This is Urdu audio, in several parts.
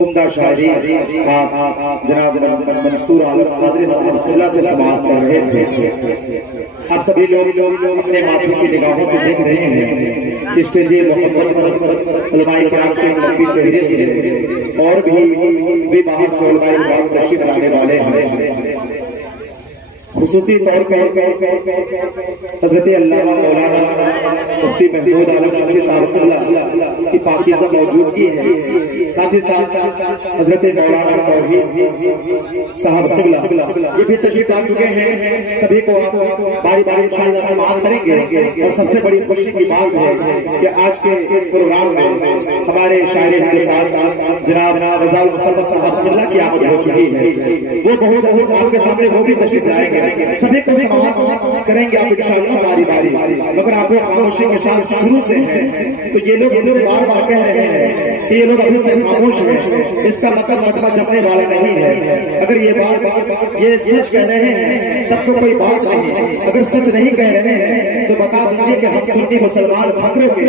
عمدہ شاعری آپ جناب منصور عالم قادری صاحب اللہ سے سماعت کر رہے تھے. آپ سبھی لوگ اپنے ہاتھوں کی نگاہوں سے دیکھ رہے ہیں اسٹیج محبت علماء کرام کے لمبی فہرست اور بھی باہر سے علماء کرام تشریف لانے والے ہیں. خصوصی طور پر حضرت علامہ مولانا مفتی محمود عالم شمسی صاحب اللہ کی پاکیزہ موجودگی ہے. ساتھ ہی ساتھ حضرت مولانا توحید صاحب قبلہ یہ بھی تشریف لا چکے ہیں. سبھی کو آپ باری باری انشاءاللہ سماعت کریں گے. اور سب سے بڑی خوشی کی بات ہے کہ آج کے اس پروگرام میں ہمارے شاعر حضرات جناب رضا المصطفیٰ صاحب اللہ کی آمد ہو چکی ہے. وہ بہت جلد آپ کے سامنے وہ بھی تشریف لائیں گے. سبھی کو سماعت کریں گے آپ انشاءاللہ باری باری. مگر آپ کو خاموشی کے ساتھ شروع سے ہے تو یہ لوگ بار بار کہہ رہے ہیں کہ یہ لوگ ابھی سے خاموش ہیں. اس کا مطلب مجمع جمنے والے نہیں ہے. اگر یہ بار یہ سچ کہہ رہے ہیں تب تو کوئی بات نہیں. اگر سچ نہیں کہہ رہے ہیں تو بتا دیجیے کہ ہم سنی مسلمان بھاکروں کے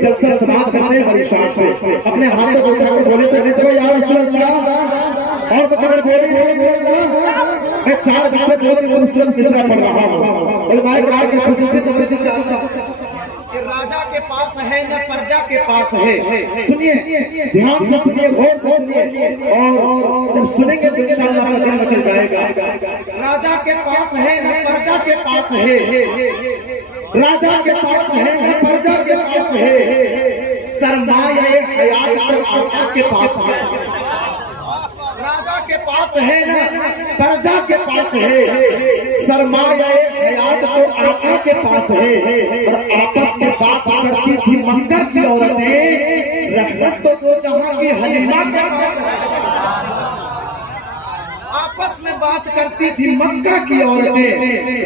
جلسہ سماعت کرنے والی شان سے اپنے ہاتھوں کو اٹھا کر بولے تو یا رسول اللہ اور بکر بولے میں 4 جگہ بہت ہی خوبصورت مصرع پڑھ رہا ہوں. علماء کرام کی خصوصی توجہ چاہتا ہوں کہ راجا کے پاس ہے نہ پرجا کے پاس ہے. سنیے دھیان سے سنیے غور سے سنیے اور جب سنیں گے تو انشاءاللہ آپ کا دل مچل جائے گا. راجا کے پاس ہے نہ پرجا کے پاس ہے. راجا کے پاس ہے نہ پرجا کے پاس ہے. سرمایہ حیات تو آقا کے پاس ہے. راجا کے پاس ہے نا پرجا کے پاس ہے. سرمایہ حیات تو آقا کے پاس ہے. اور آپس میں بات کرتی تھی مکہ کی عورتیں رحمت تو دو جہاں کی حلیمہ کے پاس ہے. آپس میں بات کرتی تھی مکہ کی عورتیں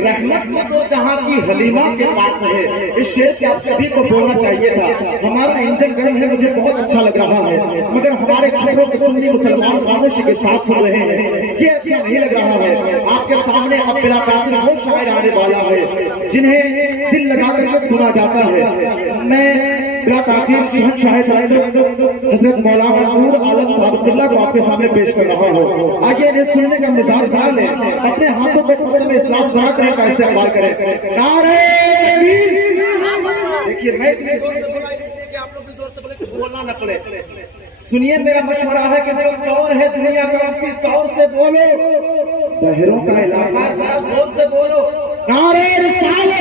رحمت تو دو جہاں کی حلیمہ کے پاس ہے. اس شعر سے آپ سبھی کو بولنا چاہیے تھا. ہمارا انجن گرم ہے مجھے بہت اچھا لگ رہا ہے مگر ہمارے گھروں کے سنی مسلمان خاموشی کے ساتھ سن رہے ہیں یہ اچھا نہیں لگ رہا ہے. آپ کے سامنے اب بلا تاخیر وہ شاعر آنے والا ہے جنہیں دل لگا کر سنا جاتا ہے. میں بلا تاخیر شہنشاہ حضرت مولانا نور عالم صاحب اللہ کو آپ کے سامنے پیش کر رہا ہوں. آگے انہیں سننے کا مزاج ڈال لیں. اپنے ہاتھوں کو قدم اسلام بنا کر کا استقبال کریں. نعرہ تکبیر. دیکھیے میں اتنے زور سے بولا اس لیے کہ آپ لوگ بھی زور سے بولے کہ بولنا نہ پڑے. سنیے میرا مشورہ ہے کہ جو دور ہے دنیا کا اسی طور سے بولو. بحروں کا علاقہ ہے زور سے بولو. نعرہ رسالت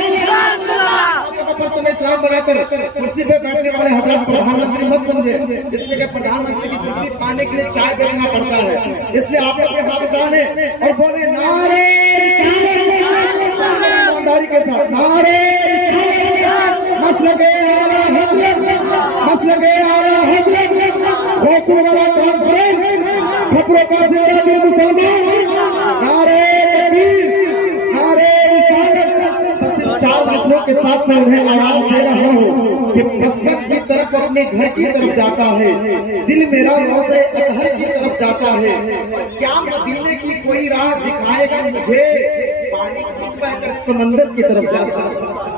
پرچم اسلام بنا کر کرسی پہ بیٹھنے والے حضرات پردھان منتری مت سمجھے اس لیے کہ پردھان منتری کی کرسی پانے کے لیے چائے بیچنا پڑتا ہے. اس لیے آپ اپنے ہاتھ اٹھائیں اور بولے نعرہ ایمانداری کے ساتھ نعرہ مسلک اعلیٰ حضرت مسلک اعلیٰ حضرت رسول والا کانفرنس کھپڑوں کا زندہ دل مسلمان. نعرہ تکبیر نعرہ رسالت. 4 مصروں کے ساتھ میں انہیں آواز دے رہا ہوں کہ مسجد کی طرف اپنے گھر کی طرف جاتا ہے. دل میرا روضہ اطہر کی طرف جاتا ہے. کیا مدینے کی کوئی راہ دکھائے گا مجھے؟ پانی بہ کر سمندر کی طرف جاتا ہے.